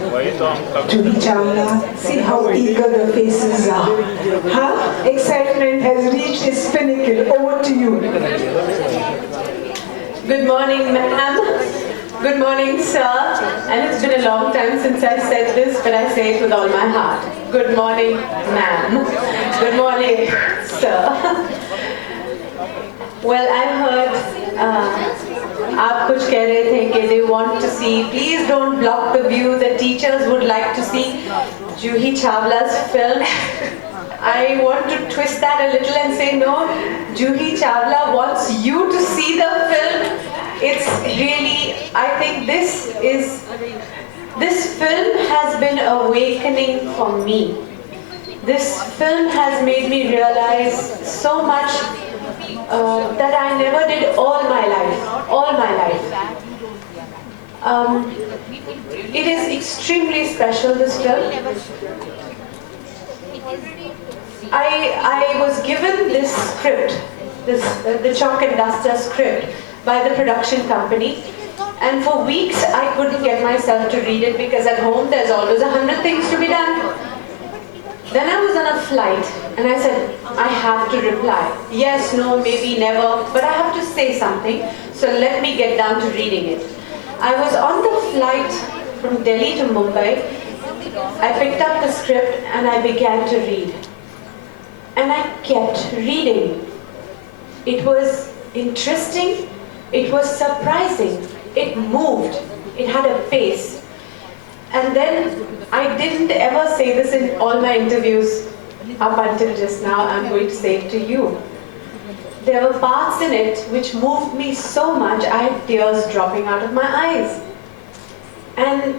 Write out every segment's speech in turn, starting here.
Juhi Chawla, see how eager the faces are. Huh? Excitement has reached its pinnacle. Over to you. Good morning, ma'am. Good morning, sir. And it's been a long time since I said this, but I say it with all my heart. Good morning, ma'am. Good morning, sir. Well, I heard आप कुछ कह रहे थे कि they want to see, please don't block the view, the teachers would like to see Juhi Chawla's film. I want to twist that a little and say no, Juhi Chawla wants you to see the film. It's really, I think this film has been awakening for me. This film has made me realize so much that I never did all my life. It is extremely special, this film. I was given this script, the chalk and duster script by the production company, and for weeks I couldn't get myself to read it because at home there's always 100 things to be done. Then I was on a flight and I said, I have to reply. Yes, no, maybe, never, but I have to say something, so let me get down to reading it. I was on the flight from Delhi to Mumbai. I picked up the script and I began to read. And I kept reading. It was interesting, it was surprising, it moved, it had a pace. And then I didn't ever say this in all my interviews up until just now. I'm going to say it to you. There were parts in it which moved me so much, I had tears dropping out of my eyes. And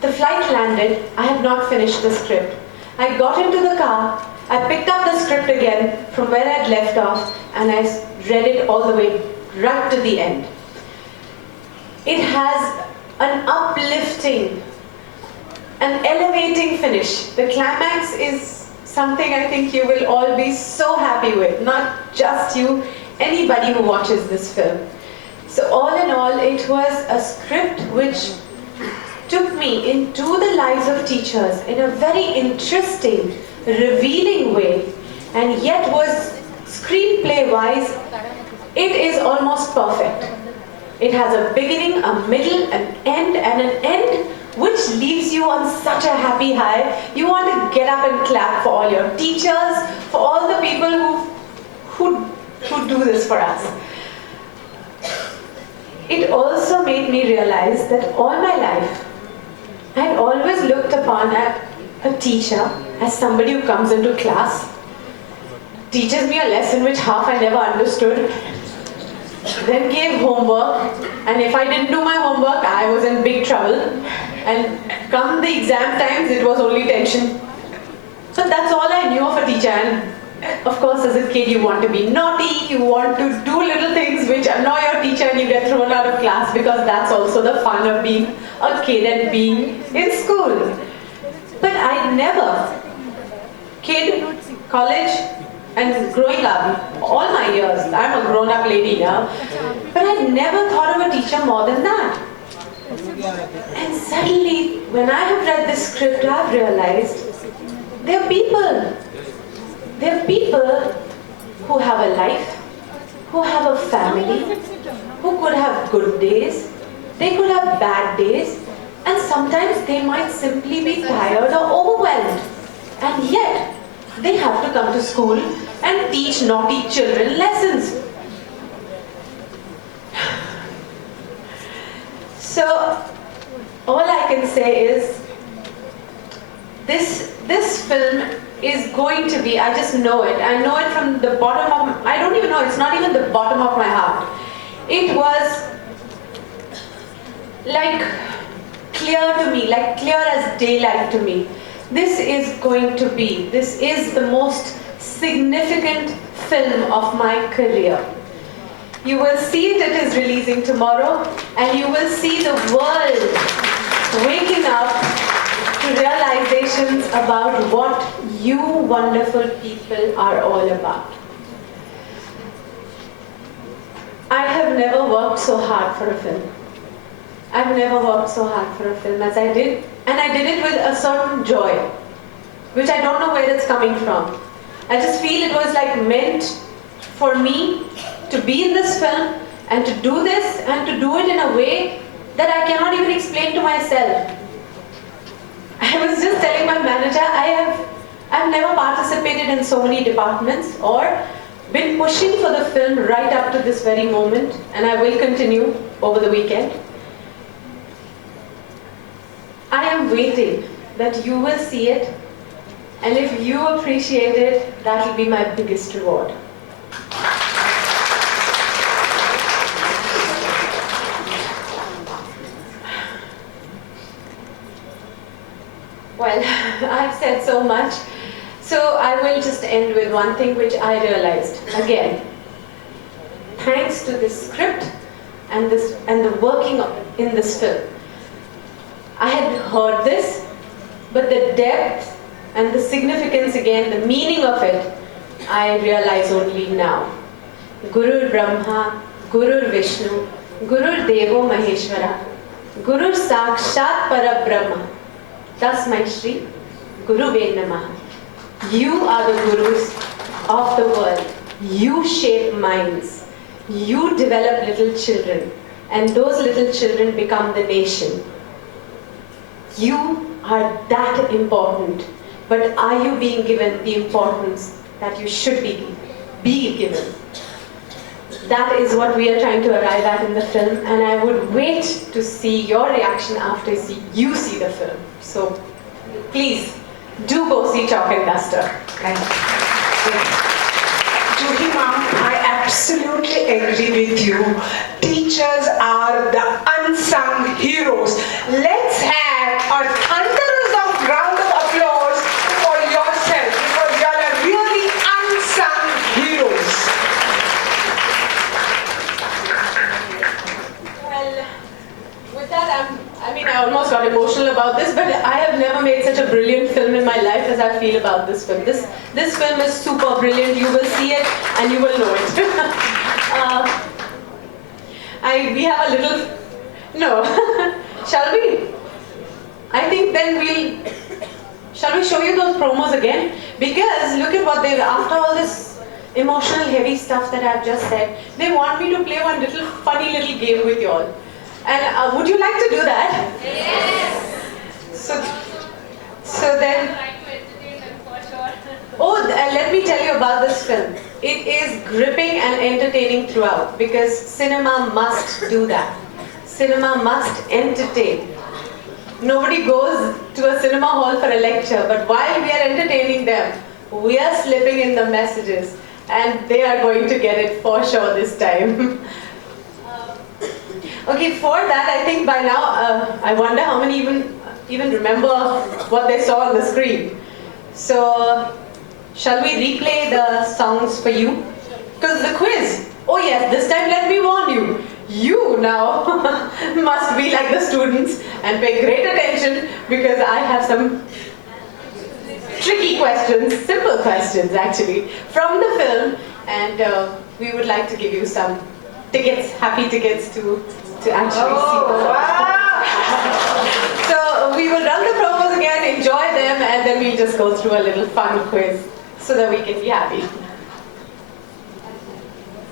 the flight landed, I had not finished the script. I got into the car, I picked up the script again from where I'd left off, and I read it all the way, right to the end. It has an uplifting, an elevating finish. The climax is something I think you will all be so happy with, not just you, anybody who watches this film. So all in all, it was a script which took me into the lives of teachers in a very interesting, revealing way, and yet was screenplay-wise, it is almost perfect. It has a beginning, a middle, an end which leaves you on such a happy high. You want to get up and clap for all your teachers, for all the people who do this for us. It also made me realize that all my life, I had always looked upon a teacher as somebody who comes into class, teaches me a lesson which half I never understood, then gave homework, and if I didn't do my homework, I was in big trouble. And come the exam times, it was only tension. So that's all I knew of a teacher. And of course, as a kid, you want to be naughty, you want to do little things which annoy your teacher, and you get thrown out of class, because that's also the fun of being a kid and being in school. But I never, kid, college, and growing up, all my years, I'm a grown-up lady now, but I never thought of a teacher more than that. And suddenly, when I have read this script, I've realized they're people. They're people who have a life, who have a family, who could have good days, they could have bad days, and sometimes they might simply be tired or overwhelmed. And yet, they have to come to school and teach naughty children lessons. So, all I can say is, this film is going to be, I just know it. I know it from the bottom of, I don't even know, it's not even the bottom of my heart. It was like clear to me, like clear as daylight to me. This is the most significant film of my career. You will see it is releasing tomorrow, and you will see the world waking up to realizations about what you wonderful people are all about. I have never worked so hard for a film. I've never worked so hard for a film as I did, and I did it with a certain joy, which I don't know where it's coming from. I just feel it was like meant for me to be in this film and to do this and to do it in a way that I cannot even explain to myself. I was just telling my manager, I've never participated in so many departments or been pushing for the film right up to this very moment, and I will continue over the weekend. I am waiting that you will see it, and if you appreciate it, that will be my biggest reward. Well, I've said so much, so I will just end with one thing which I realized. Again, thanks to this script and the working in this film, I had heard this, but the depth and the significance again, the meaning of it, I realize only now. Guru Brahma, Guru Vishnu, Guru Devo Maheshwara, Guru Sakshat Parabrahma, Tasmai Shri Guruve Namaha. You are the gurus of the world. You shape minds. You develop little children, and those little children become the nation. You are that important, but are you being given the importance that you should be given? That is what we are trying to arrive at in the film, and I would wait to see your reaction after you see the film. So please do go see Chalk and Duster. Thank you. Juhi ma'am, I absolutely agree with you. Teachers are the unsung heroes. Let's have a thunderous round of applause for yourself, because you are really unsung heroes. Well, with that, I almost got emotional about this, but I have never made such a brilliant film in my life as I feel about this film. This film is super brilliant. You will see it and you will know it. We have a little... No. Shall we? I think then shall we show you those promos again? Because look at what after all this emotional heavy stuff that I've just said, they want me to play one funny little game with you all. And would you like to do that? Yes! So then... Oh, let me tell you about this film. It is gripping and entertaining throughout, because cinema must do that. Cinema must entertain. Nobody goes to a cinema hall for a lecture, but while we are entertaining them, we are slipping in the messages, and they are going to get it for sure this time. Okay, for that, I think by now, I wonder how many even remember what they saw on the screen. So, shall we replay the songs for you? Because the quiz, oh yes, this time let me warn you. You now must be like the students and pay great attention, because I have some tricky questions, simple questions actually, from the film, and we would like to give you some tickets, happy tickets to actually see the film. Wow. So we will run the promos again, enjoy them, and then we'll just go through a little fun quiz so that we can be happy.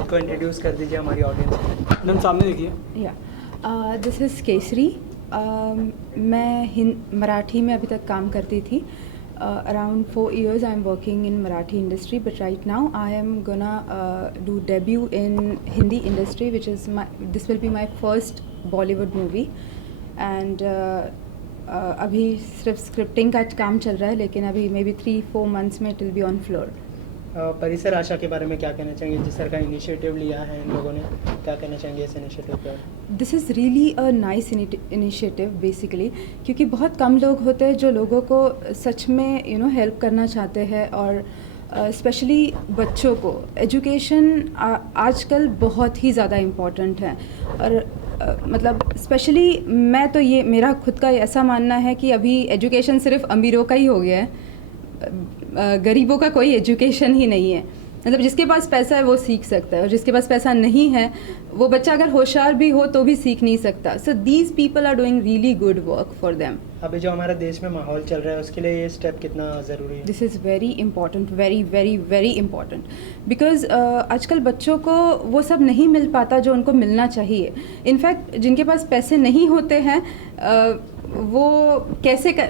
को introduce कर दीजिए हमारी audience को। Ma'am सामने देखिए। या this is Kesari. मैं मराठी में अभी तक काम करती थी। Around 4 years I'm working in Marathi industry, but right now I am gonna do debut in Hindi industry, which is this will be my first Bollywood movie, and अभी सिर्फ स्क्रिप्टिंग का काम चल रहा है, लेकिन अभी मे बी 3-4 months में it will be on floor. परिसर आशा के बारे में क्या कहना चाहेंगे? जिस तरह का इनिशिएटिव लिया है इन लोगों ने, क्या कहना चाहेंगे इस इनिशिएटिव पर? This is really a nice initiative basically, क्योंकि बहुत कम लोग होते हैं जो लोगों को सच में हेल्प करना चाहते हैं, और स्पेशली बच्चों को एजुकेशन आजकल बहुत ही ज़्यादा इम्पॉर्टेंट है। और मतलब स्पेशली मैं तो ये मेरा खुद का ऐसा मानना है कि अभी एजुकेशन सिर्फ अमीरों का ही हो गया है, गरीबों का कोई एजुकेशन ही नहीं है। मतलब जिसके पास पैसा है वो सीख सकता है, और जिसके पास पैसा नहीं है वो बच्चा अगर होशियार भी हो तो भी सीख नहीं सकता. So these people are doing really good work for them. अभी जो हमारा देश में माहौल चल रहा है उसके लिए ये स्टेप कितना ज़रूरी है? This is very important, very very very important, because आजकल बच्चों को वो सब नहीं मिल पाता जो उनको मिलना चाहिए. इनफैक्ट जिनके पास पैसे नहीं होते हैं वो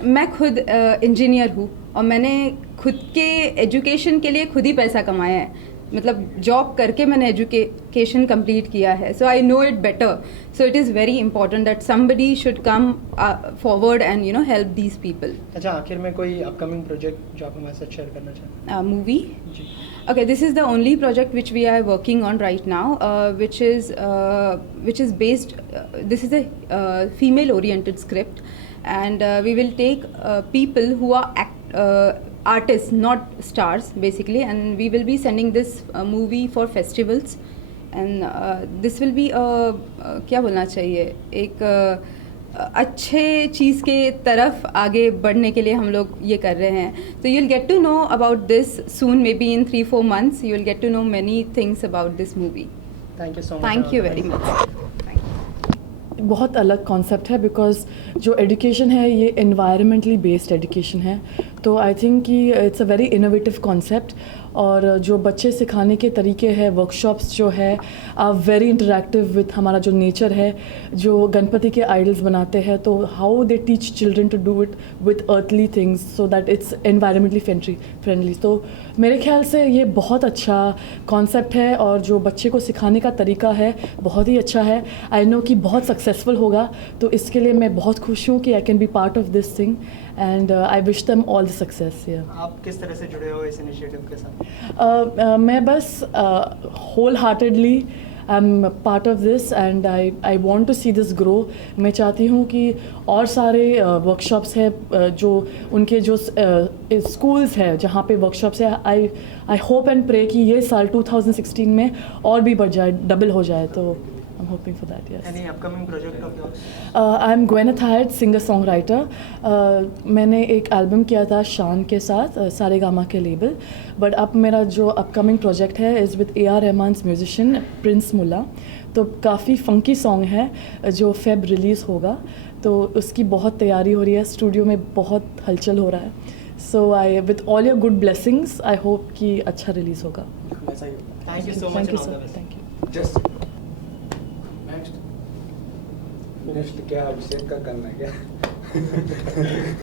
मैं खुद इंजीनियर हूँ और मैंने खुद के एजुकेशन के लिए खुद ही पैसा कमाया है. मतलब जॉब करके मैंने एजुकेशन कंप्लीट किया है. So I know it better. So it is very important that somebody should come forward and help these people. अच्छा, आखिर में कोई अपकमिंग प्रोजेक्ट जो आप हमारे साथ शेयर करना चाहें? मूवी. जी. Okay, this is the only project which we are working on right now, which is based. This is a female-oriented script, and we will take people who are artists, not stars, basically, and we will be sending this movie for festivals, and this will be क्या बोलना चाहिए, एक अच्छे चीज़ के तरफ आगे बढ़ने के लिए हम लोग ये कर रहे हैं. तो you will get to know about this soon, maybe in 3-4 months you will get to know many things about this movie. Thank you so much. Thank you very much. बहुत अलग कॉन्सेप्ट है, because जो education है ये environmentally based education है. तो I think कि it's a very innovative concept. और जो बच्चे सिखाने के तरीके हैं, वर्कशॉप्स जो है वेरी इंटरेक्टिव विथ हमारा जो नेचर है. जो गणपति के आइडल्स बनाते हैं तो how they teach children to do it with earthly things so that it's environmentally friendly. तो मेरे ख्याल से ये बहुत अच्छा कॉन्सेप्ट है और जो बच्चे को सिखाने का तरीका है बहुत ही अच्छा है. आई नो कि बहुत सक्सेसफुल होगा. तो इसके लिए मैं बहुत खुश हूँ कि I can be part of this thing and I wish them all the success. आप किस तरह से जुड़े हो इस इनिशिएटिव के साथ? मैं बस wholeheartedly I am part of this and I want to see this grow. मैं चाहती हूँ कि और सारे वर्कशॉप्स है जो उनके जो स्कूल्स है जहाँ पे वर्कशॉप्स है. आई होप एंड प्रे कि ये साल 2016 में और भी बढ़ जाए, डबल हो जाए. तो I'm hoping for that, yes. Any upcoming project of yours? I'm Gwyneth Hyde, singer-songwriter. मैंने एक एल्बम किया था शान के साथ, सारेगामा के लेबल. बट अब मेरा जो अपकमिंग प्रोजेक्ट है is with A.R. Rahman's musician Prince Mulla. तो काफ़ी फंकी सॉन्ग है जो फेब रिलीज़ होगा. तो उसकी बहुत तैयारी हो रही है, स्टूडियो में बहुत हलचल हो रहा है. So I with all your good blessings I hope कि अच्छा रिलीज़ होगा. Thank you so much. Thank you sir. Thank you. Just next क्या अभिषेक का करना है क्या?